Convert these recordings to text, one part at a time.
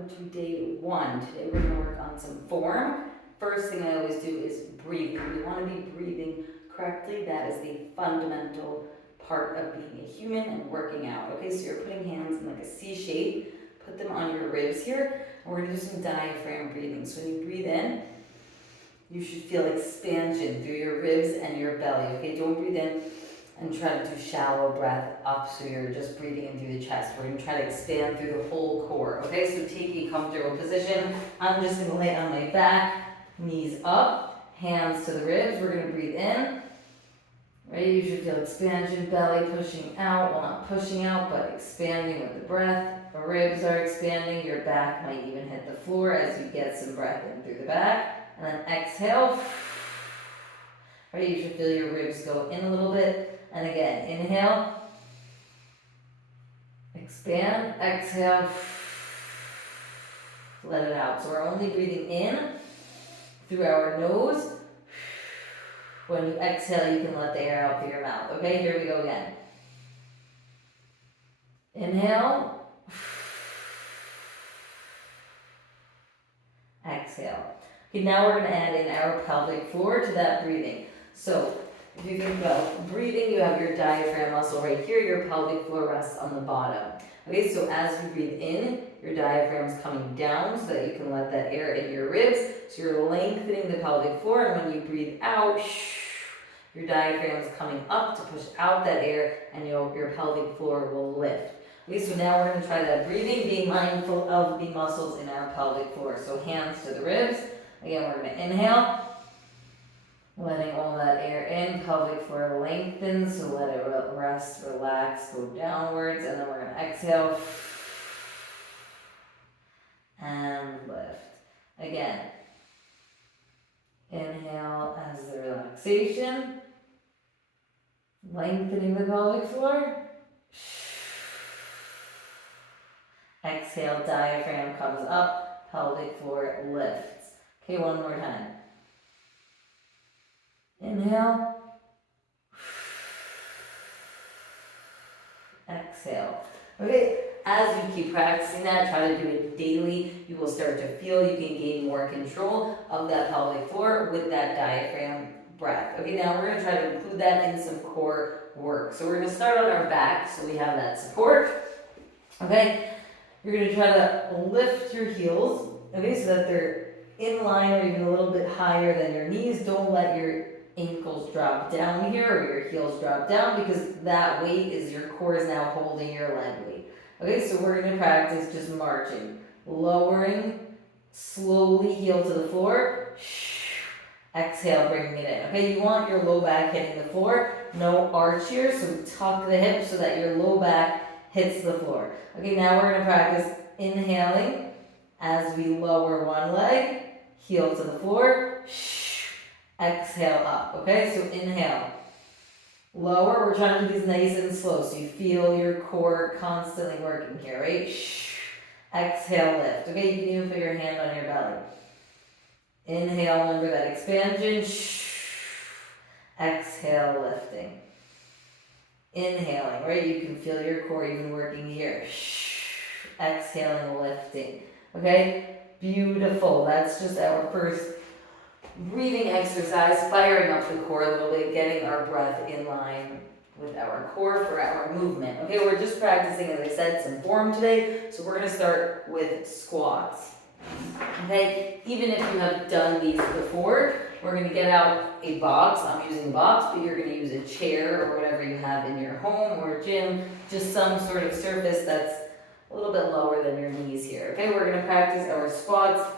welcome to day 1. Today we're going to work on some form. First thing I always do is breathe. We want to be breathing correctly. That is the fundamental part of being a human and working out. Okay, so you're putting hands in like a C shape. Put them on your ribs here. And we're going to do some diaphragm breathing. So when you breathe in, you should feel expansion through your ribs and your belly. Okay, don't breathe in and try to do shallow breath up, so you're just breathing in through the chest. We're going to try to expand through the whole core. Okay, so take a comfortable position. I'm just going to lay on my back, knees up, hands to the ribs. We're going to breathe in. Right, you should feel expansion, belly pushing out. Well, not pushing out, but expanding with the breath. The ribs are expanding. Your back might even hit the floor as you get some breath in through the back. And then exhale. Right, you should feel your ribs go in a little bit. And again, inhale, expand, exhale, let it out. So we're only breathing in through our nose. When you exhale, you can let the air out through your mouth. Okay, here we go again. Inhale, exhale. Okay, now we're going to add in our pelvic floor to that breathing. So if you think about breathing, you have your diaphragm muscle right here, your pelvic floor rests on the bottom. Okay, so as you breathe in, your diaphragm's coming down so that you can let that air in your ribs. So you're lengthening the pelvic floor, and when you breathe out, your diaphragm's coming up to push out that air, and your pelvic floor will lift. Okay, so now we're going to try that breathing, being mindful of the muscles in our pelvic floor. So hands to the ribs. Again, we're going to inhale. Letting all that air in, pelvic floor lengthens, so let it rest, relax, go downwards, and then we're going to exhale and lift. Again, inhale as the relaxation, lengthening the pelvic floor. Exhale, diaphragm comes up, pelvic floor lifts. Okay, one more time. Inhale, exhale. Okay, as you keep practicing that, try to do it daily. You will start to feel you can gain more control of that pelvic floor with that diaphragm breath. Okay, now we're going to try to include that in some core work. So we're going to start on our back so we have that support. Okay, you're going to try to lift your heels, okay, so that they're in line or even a little bit higher than your knees. Don't let your ankles drop down here or your heels drop down, because that weight is your core is now holding your leg weight. Okay, so we're going to practice just marching, lowering, slowly heel to the floor, exhale, bringing it in. Okay, you want your low back hitting the floor, no arch here, so tuck the hips so that your low back hits the floor. Okay, now we're going to practice inhaling as we lower one leg, heel to the floor, exhale up. Okay, so inhale, lower. We're trying to do these nice and slow so you feel your core constantly working here, right? Exhale, lift. Okay, you can even put your hand on your belly. Inhale, remember that expansion. Exhale, lifting. Inhaling, right? You can feel your core even working here. Exhaling, lifting. Okay, beautiful. That's just our first breathing exercise, firing up the core a little bit, getting our breath in line with our core for our movement. Okay, we're just practicing, as I said, some form today, so we're going to start with squats. Okay, even if you have done these before, we're going to get out a box. I'm using a box, but you're going to use a chair or whatever you have in your home or gym, just some sort of surface that's a little bit lower than your knees here. Okay, we're going to practice our squats.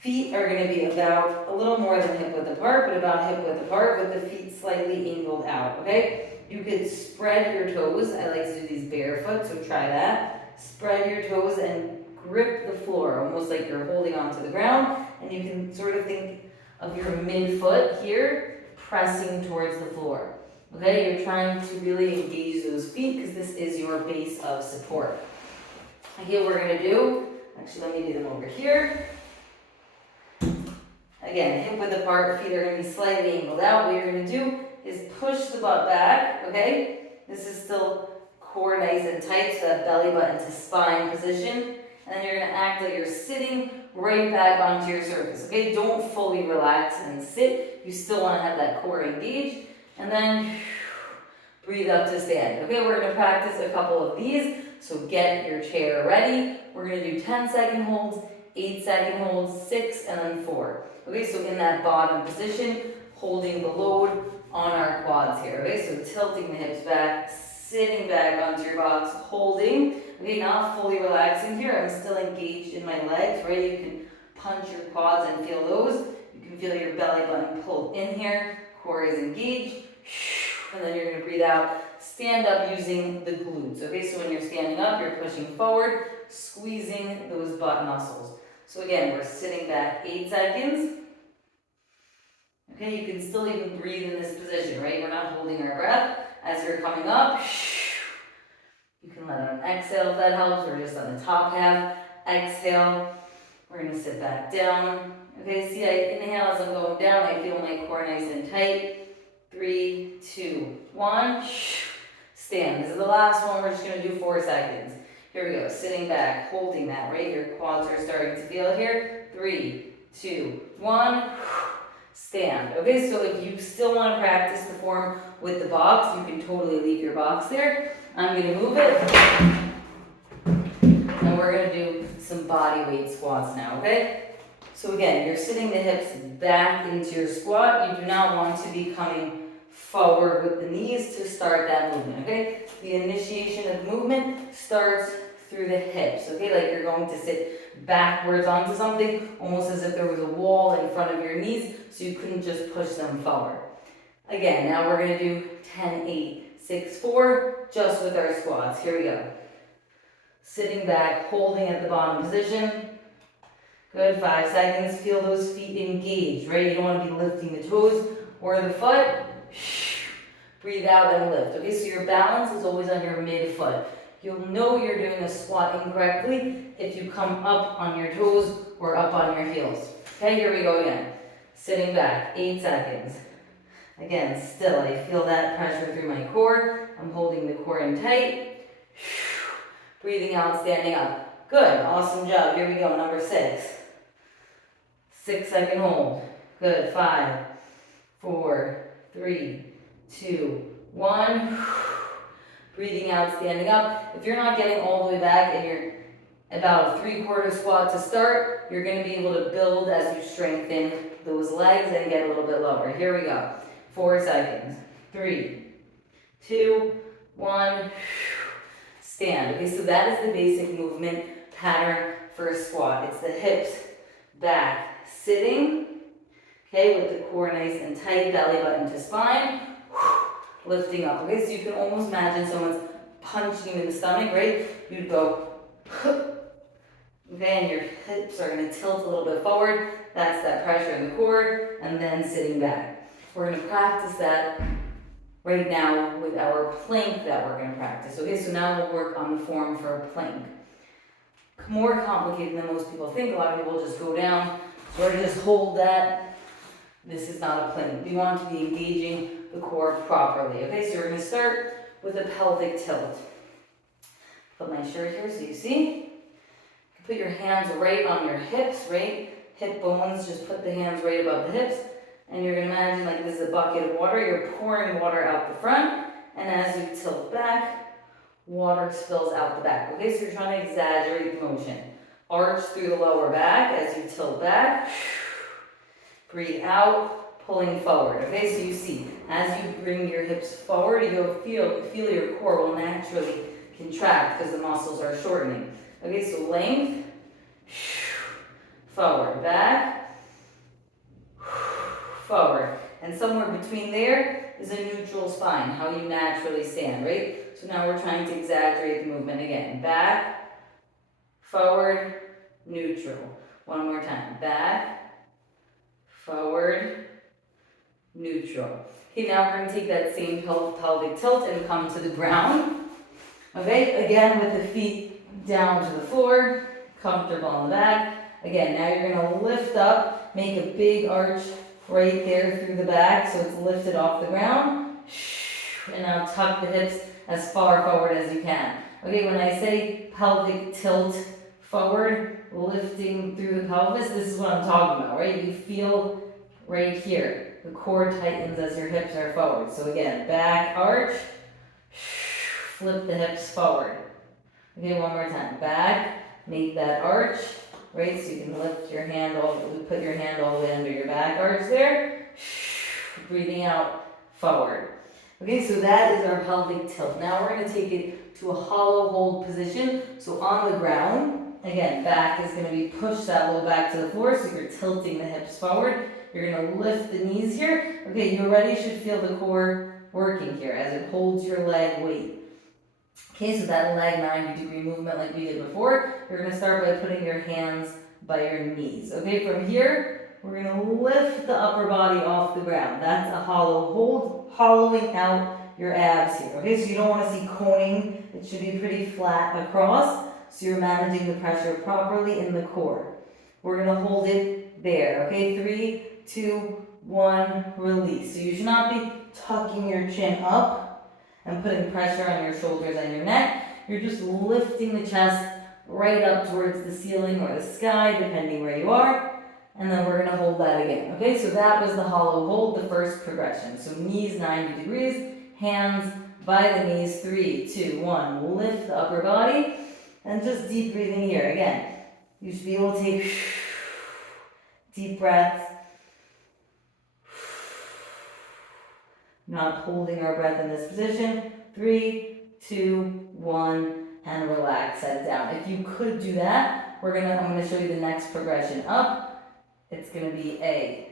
Feet are going to be about a little more than hip width apart, but about hip width apart, with the feet slightly angled out, okay? You could spread your toes. I like to do these barefoot, so try that. Spread your toes and grip the floor, almost like you're holding onto the ground, and you can sort of think of your midfoot here pressing towards the floor, okay? You're trying to really engage those feet because this is your base of support. Okay, what we're going to do, actually let me do them over here. Again, hip width apart, feet are going to be slightly angled out. What you're going to do is push the butt back, okay? This is still core nice and tight, so that belly button to spine position. and then you're gonna act like you're sitting right back onto your surface, okay? Don't fully relax and sit. You still wanna have that core engaged, and then breathe up to stand. Okay, we're gonna practice a couple of these, so get your chair ready. We're gonna do 10-second holds, 8-second holds, 6, and then 4. Okay, so in that bottom position, holding the load on our quads here. Okay, so tilting the hips back, sitting back onto your box, holding. Okay, not fully relaxing here. I'm still engaged in my legs, right? You can punch your quads and feel those. You can feel your belly button pulled in here. Core is engaged. And then you're going to breathe out. Stand up using the glutes. Okay, so when you're standing up, you're pushing forward, squeezing those butt muscles. So again, we're sitting back 8 seconds. Okay, you can still even breathe in this position, right? We're not holding our breath. As you're coming up, you can let out an exhale if that helps. We're just on the top half. Exhale. We're going to sit back down. Okay, see, I inhale as I'm going down. I feel my core nice and tight. 3, 2, 1. Stand. This is the last one. We're just going to do 4 seconds. Here we go. Sitting back, holding that, right? Your quads are starting to feel here. 3, 2, 1. Stand. Okay, so if you still want to practice the form with the box, you can totally leave your box there. I'm going to move it. And we're going to do some body weight squats now, okay? So again, you're sitting the hips back into your squat. You do not want to be coming forward with the knees to start that movement, okay? The initiation of movement starts through the hips, okay? Like you're going to sit backwards onto something, almost as if there was a wall in front of your knees, so you couldn't just push them forward. Again, now we're going to do 10, 8, 6, 4, just with our squats. Here we go. Sitting back, holding at the bottom position. Good, 5 seconds. Feel those feet engaged, right? You don't want to be lifting the toes or the foot. Breathe out and lift. Okay, so your balance is always on your midfoot. You'll know you're doing a squat incorrectly if you come up on your toes or up on your heels. Okay, here we go again. Sitting back, 8 seconds. Again, still, I feel that pressure through my core. I'm holding the core in tight. Breathing out, standing up. Good, awesome job. Here we go, number 6. 6-second hold. Good, 5, 4, 3, 2, 1. Breathing out, standing up. If you're not getting all the way back and you're about a 3/4 squat to start, you're going to be able to build as you strengthen those legs and get a little bit lower. Here we go. 4 seconds. 3, 2, 1. Stand. Okay, so that is the basic movement pattern for a squat. It's the hips back, sitting, okay, with the core nice and tight, belly button to spine, lifting up. Okay, so you can almost imagine someone's punching you in the stomach, right? You'd go, okay, and your hips are going to tilt a little bit forward. That's that pressure in the core, and then sitting back. We're going to practice that right now with our plank that we're going to practice. Okay, so now we'll work on the form for a plank. More complicated than most people think. A lot of people just go down or just hold that. This is not a plank. We want to be engaging the core properly. Okay, so we're going to start with a pelvic tilt. Put my shirt here so you see. Put your hands right on your hips, right? Hip bones, just put the hands right above the hips. And you're going to imagine like this is a bucket of water. You're pouring water out the front. And as you tilt back, water spills out the back. Okay, so you're trying to exaggerate the motion. Arch through the lower back as you tilt back. Breathe out, pulling forward. Okay, so you see, as you bring your hips forward, you'll feel your core will naturally contract because the muscles are shortening. Okay, so length, forward, back, forward. And somewhere between there is a neutral spine, how you naturally stand, right? So now we're trying to exaggerate the movement again. Back, forward, neutral. One more time. Back, forward, neutral. Okay, now we're going to take that same pelvic tilt and come to the ground. Okay, again with the feet down to the floor, comfortable on the back. Again, now you're going to lift up, make a big arch right there through the back so it's lifted off the ground. And now tuck the hips as far forward as you can. Okay, when I say pelvic tilt forward, lifting through the pelvis. This is what I'm talking about, right? You feel right here. The core tightens as your hips are forward. So again, back arch, flip the hips forward. Okay, one more time. Back, make that arch, right? So you can lift your hand put your hand all the way under your back arch there. Breathing out, forward. Okay, so that is our pelvic tilt. Now we're going to take it to a hollow hold position. So on the ground, again, back is going to be pushed that low back to the floor, so you're tilting the hips forward. You're going to lift the knees here. Okay, you already should feel the core working here as it holds your leg weight. Okay, so that leg 90-degree movement like we did before, you're going to start by putting your hands by your knees. Okay, from here, we're going to lift the upper body off the ground. That's a hollow hold, hollowing out your abs here. Okay, so you don't want to see coning. It should be pretty flat across, so you're managing the pressure properly in the core. We're going to hold it there. Okay, 3, 2, 1, release. So you should not be tucking your chin up and putting pressure on your shoulders and your neck. You're just lifting the chest right up towards the ceiling or the sky, depending where you are. And then we're going to hold that again. Okay, so that was the hollow hold, the first progression. So knees 90 degrees, hands by the knees, 3, 2, 1. Lift the upper body and just deep breathing here. Again, you should be able to take deep breaths. Not holding our breath in this position. 3, 2, 1, and relax, head down. If you could do that, I'm going to show you the next progression up. It's going to be a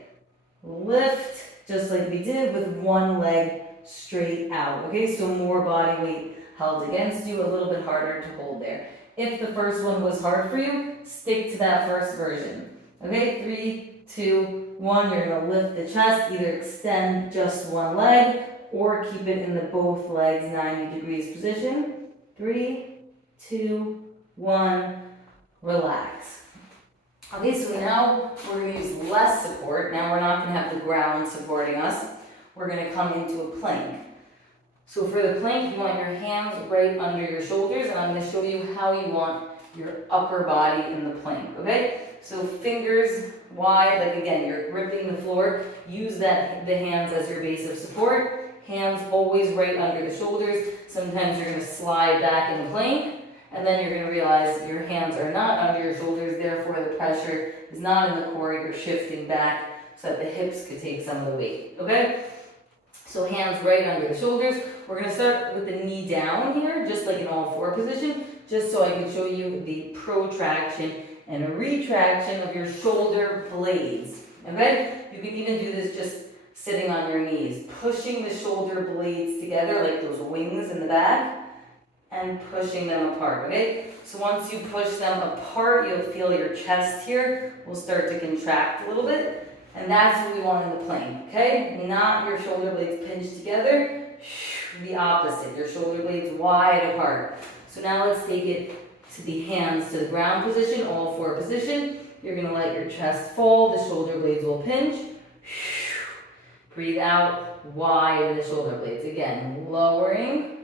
lift, just like we did, with one leg straight out. Okay, so more body weight held against you, a little bit harder to hold there. If the first one was hard for you, stick to that first version. Okay, 3, 2, 1, you're going to lift the chest, either extend just one leg or keep it in the both legs 90 degrees position. 3, 2, 1, relax. Okay, so now we're going to use less support. Now we're not going to have the ground supporting us. We're going to come into a plank. So for the plank, you want your hands right under your shoulders, and I'm going to show you how you want your upper body in the plank, okay? So fingers wide, like again, you're gripping the floor. Use the hands as your base of support. Hands always right under the shoulders. Sometimes you're going to slide back in the plank. And then you're going to realize your hands are not under your shoulders, therefore the pressure is not in the core. You're shifting back so that the hips could take some of the weight, okay? So hands right under the shoulders. We're going to start with the knee down here, just like in all four position, just so I can show you the protraction and a retraction of your shoulder blades, okay? You can even do this just sitting on your knees, pushing the shoulder blades together like those wings in the back, and pushing them apart, okay? So once you push them apart, you'll feel your chest here will start to contract a little bit, and that's what we want in the plank, okay? Not your shoulder blades pinched together, the opposite, your shoulder blades wide apart. So now let's take it to the hands to the ground position, all four position. You're gonna let your chest fall, the shoulder blades will pinch. Breathe out, wide the shoulder blades. Again, lowering,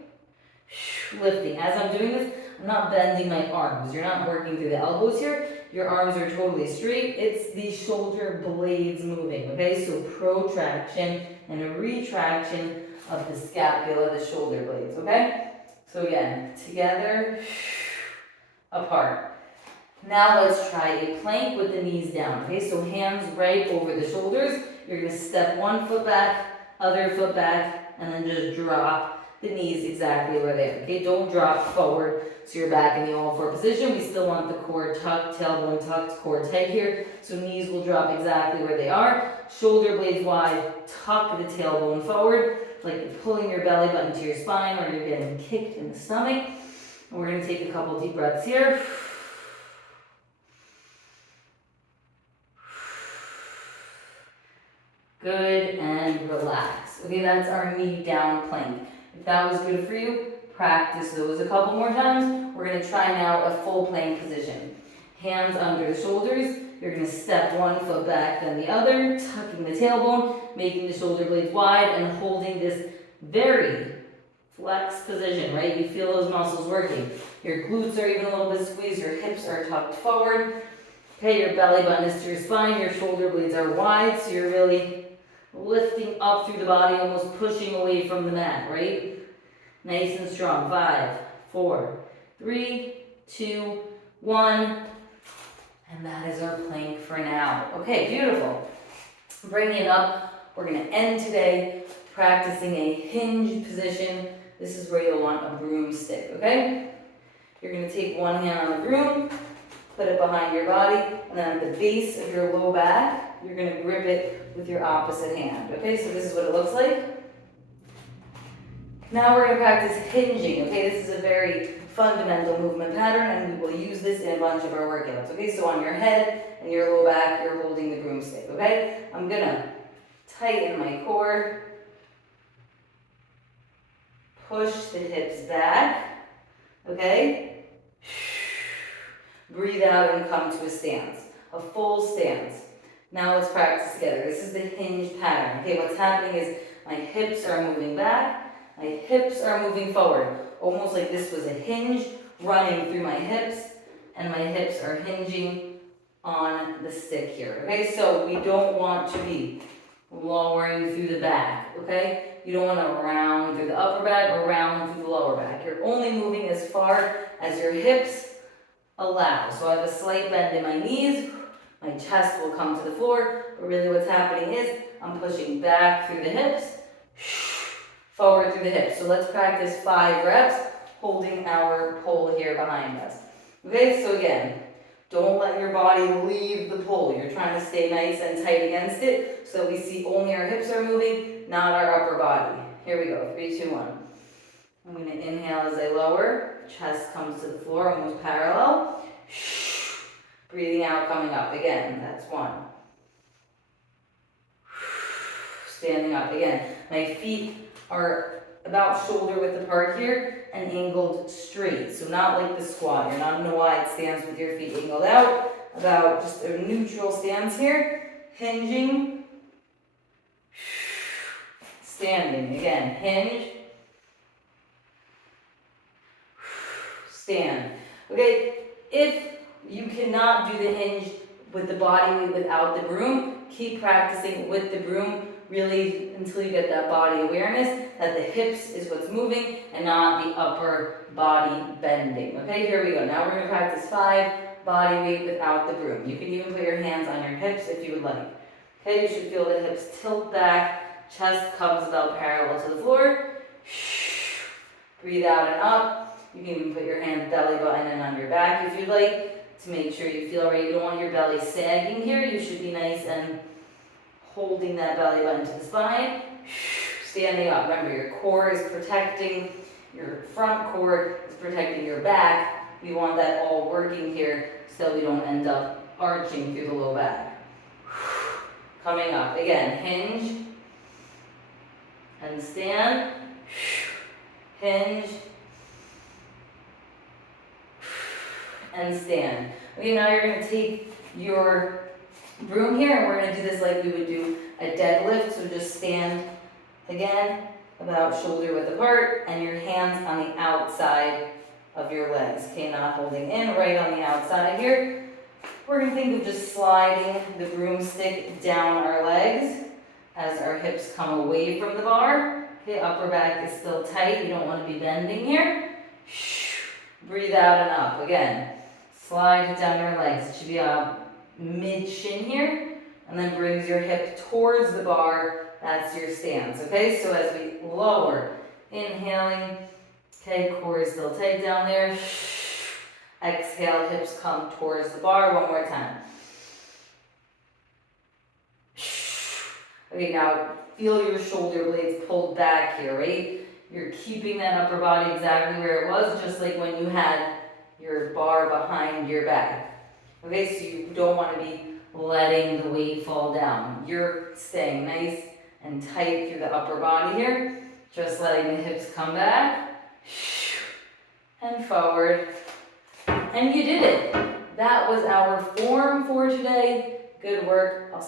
lifting. As I'm doing this, I'm not bending my arms. You're not working through the elbows here. Your arms are totally straight. It's the shoulder blades moving, okay? So protraction and a retraction of the scapula, the shoulder blades, okay? So again, together, apart. Now let's try a plank with the knees down, okay? So hands right over the shoulders. You're gonna step one foot back, other foot back, and then just drop the knees exactly where they are, okay? Don't drop forward so you're back in the all four position. We still want the core tucked, tailbone tucked, core tight here. So knees will drop exactly where they are. Shoulder blades wide, tuck the tailbone forward, like you're pulling your belly button to your spine or you're getting kicked in the stomach. And we're gonna take a couple deep breaths here. Good, and relax. Okay, that's our knee down plank. If that was good for you, practice those a couple more times. We're going to try now a full plank position. Hands under the shoulders. You're going to step one foot back, then the other, tucking the tailbone, making the shoulder blades wide, and holding this very flex position, right? You feel those muscles working. Your glutes are even a little bit squeezed, your hips are tucked forward. Okay, your belly button is to your spine, your shoulder blades are wide, so you're really lifting up through the body, almost pushing away from the mat, right? Nice and strong. 5, 4, 3, 2, 1. And that is our plank for now. Okay, beautiful. Bring it up. We're going to end today practicing a hinge position. This is where you'll want a broomstick, okay? You're going to take one hand on the broom, put it behind your body, and then at the base of your low back, you're going to grip it with your opposite hand, okay? So this is what it looks like. Now we're going to practice hinging, okay? This is a very fundamental movement pattern, and we will use this in a bunch of our workouts, okay? So on your head and your low back, you're holding the broomstick, okay? I'm going to tighten my core, push the hips back, okay? Breathe out and come to a stance, a full stance. Now let's practice together. This is the hinge pattern, okay? What's happening is my hips are moving back, my hips are moving forward, almost like this was a hinge running through my hips, and my hips are hinging on the stick here, okay? So we don't want to be lowering through the back, okay? You don't want to round through the upper back or round through the lower back. You're only moving as far as your hips allow. So I have a slight bend in my knees, my chest will come to the floor, but really what's happening is I'm pushing back through the hips, forward through the hips. So let's practice 5 reps, holding our pole here behind us. Okay, so again, don't let your body leave the pole. You're trying to stay nice and tight against it, so we see only our hips are moving, not our upper body. Here we go, 3, 2, 1. I'm going to inhale as I lower, chest comes to the floor, almost parallel. Breathing out, coming up. Again, that's 1. Standing up again. My feet are about shoulder width apart here and angled straight. So not like the squat. You're not in a wide stance with your feet angled out. About just a neutral stance here. Hinging. Standing. Again, hinge. Stand. Okay, if you cannot do the hinge with the body weight without the broom, keep practicing with the broom really until you get that body awareness that the hips is what's moving and not the upper body bending. Okay, here we go. Now we're going to practice 5 body weight without the broom. You can even put your hands on your hips if you would like. Okay, you should feel the hips tilt back, chest comes about parallel to the floor. Breathe out and up. You can even put your hand belly button and on your back if you'd like to make sure you feel right. You don't want your belly sagging here. You should be nice and holding that belly button to the spine. Standing up. Remember, your core is protecting your front core, is protecting your back. We want that all working here so we don't end up arching through the low back. Coming up. Again, hinge and stand. Hinge and stand. Okay, now you're going to take your broom here and we're going to do this like we would do a deadlift. So just stand again about shoulder width apart and your hands on the outside of your legs. Okay, not holding in, right on the outside here. We're going to think of just sliding the broomstick down our legs as our hips come away from the bar. Okay, upper back is still tight. You don't want to be bending here. Breathe out and up. Again, slide it down your legs. It should be mid-shin here. And then brings your hip towards the bar. That's your stance. Okay, so as we lower, inhaling. Okay, core is still tight down there. Exhale, hips come towards the bar. One more time. Okay, now feel your shoulder blades pulled back here, right? You're keeping that upper body exactly where it was, just like when you had your bar behind your back. Okay, so you don't want to be letting the weight fall down. You're staying nice and tight through the upper body here. Just letting the hips come back. And forward. And you did it. That was our form for today. Good work. I'll